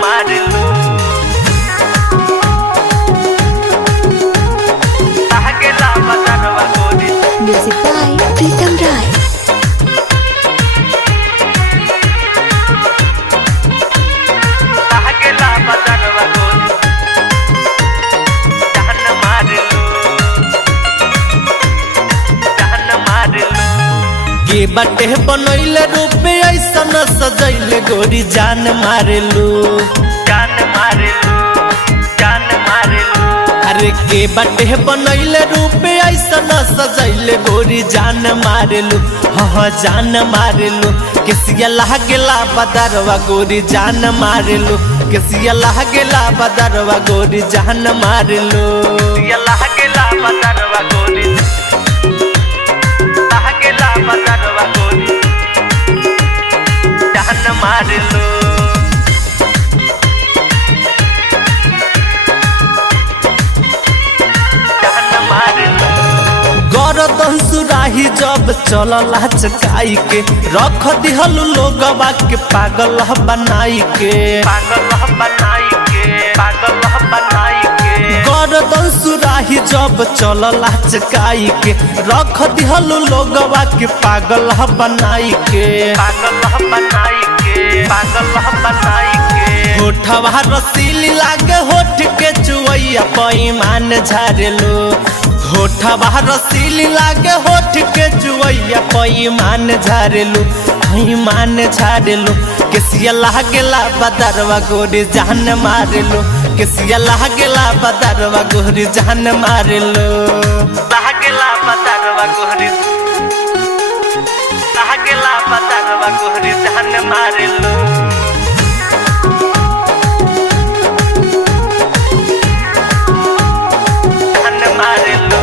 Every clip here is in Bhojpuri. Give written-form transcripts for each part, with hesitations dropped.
मारेलू लागेला बदनवा गोरी। Music by Pritam Rai. लागेला बदनवा गोरी जान मारेलू जान मारेलू। के बटे बनैले रूपे ऐसन सजैले गोरी जान मारेलू जान मारेलू जान मारेलू। अरे के बटे बनैले रूपे ऐसन सजैले गोरी जान मारेलू हाँ जान मारेलू। केसिया लागेला बदरवा गोरी जान मारेलू केसिया लागेला बदरवा गोरी जान मारेलू केसिया लागेला बदरवा गोरी लागेला बदरवा गोरी जान मारेलू जान मारेलू। गरदन सुराही जब चलला चकाई के रख दिहलु लोगवा के पागल बनाई के पागल बनाई के पागल बनाई के। गरदन सुराही जब चलला चकाई के रख दिहलु लोगवा के पागल बनाई के पागल बनाई के पागल बनाई के। होठवा रसीली लागे होठ के चुवैया पैमान झारेलू होठवा रसीली लागे होठ के चुवैया पैमान झारेलू पैमान झारेलू। केसिया लागेला बदरवा गोरी जान मारेलू केसिया लागेला बदरवा गोरी जान मारेलू लागेला बदरवा गोरी लागेला बदरवा गोरी जान मारेलू जान मारेलू।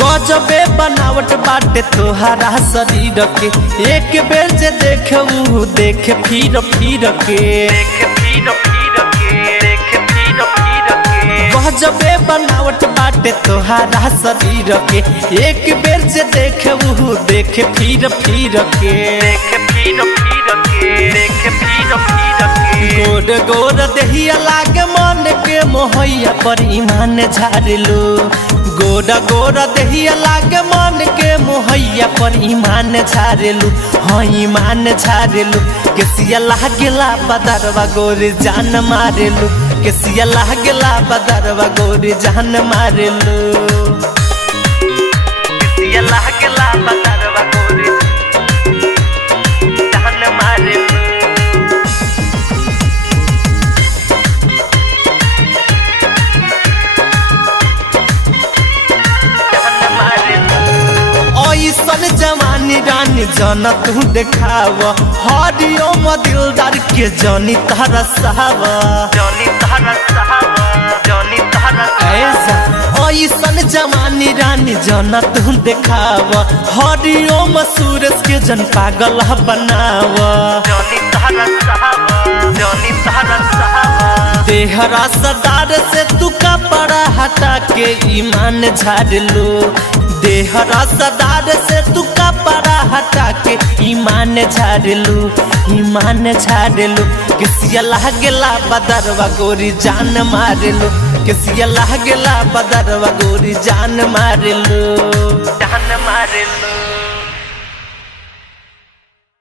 गजबे बनावट बाटे तोहरा शरीर के एक बेर जे देखे ऊ देखे फिर फिर के देखे फिर फिर के देखे फिर फिर के। गजबे बनावट बाटे तोहरा शरीर के एक बेर जे देखे ऊ देखे फिर फिर के देखे फिर फिर के देखे फिर फिर के। गोर गोर देहिया लागे मन के मोहैया पर ईमान झारेलू गोरा गोरा देहिया लागे मन के मोहैया पर ईमान झारेलू हाँ ईमान झारेलू। केसिया लागेला बदरवा गोरी जान मारेलू केसिया लागेला बदरवा गोरी जान मारेलू केसिया लागेला बदरवा गोरी जान मारेलू ऐसन जवानी रानी जन तू देखाव हरिओम दिलदार के जनी तहरा सहाव जनी तहरा सहाव जनी तहरा ऐसा ऐसन जवानी रानी जन तू देखाव हरिओम सूरज के जन पागल बनाव जनी तहरा सहाव जनी तहरा सहाव। देहरा सरदार से तू कपड़ा हटा के ईमान झाड़लू देहरा सरदार से तू कपड़ा हटा के ईमान झाड़लू ईमान झाड़लू। केसिया लागेला बदरवा गोरी जान मारेलू केसिया लागेला बदरवा गोरी जान मारेलू जान मारेलू।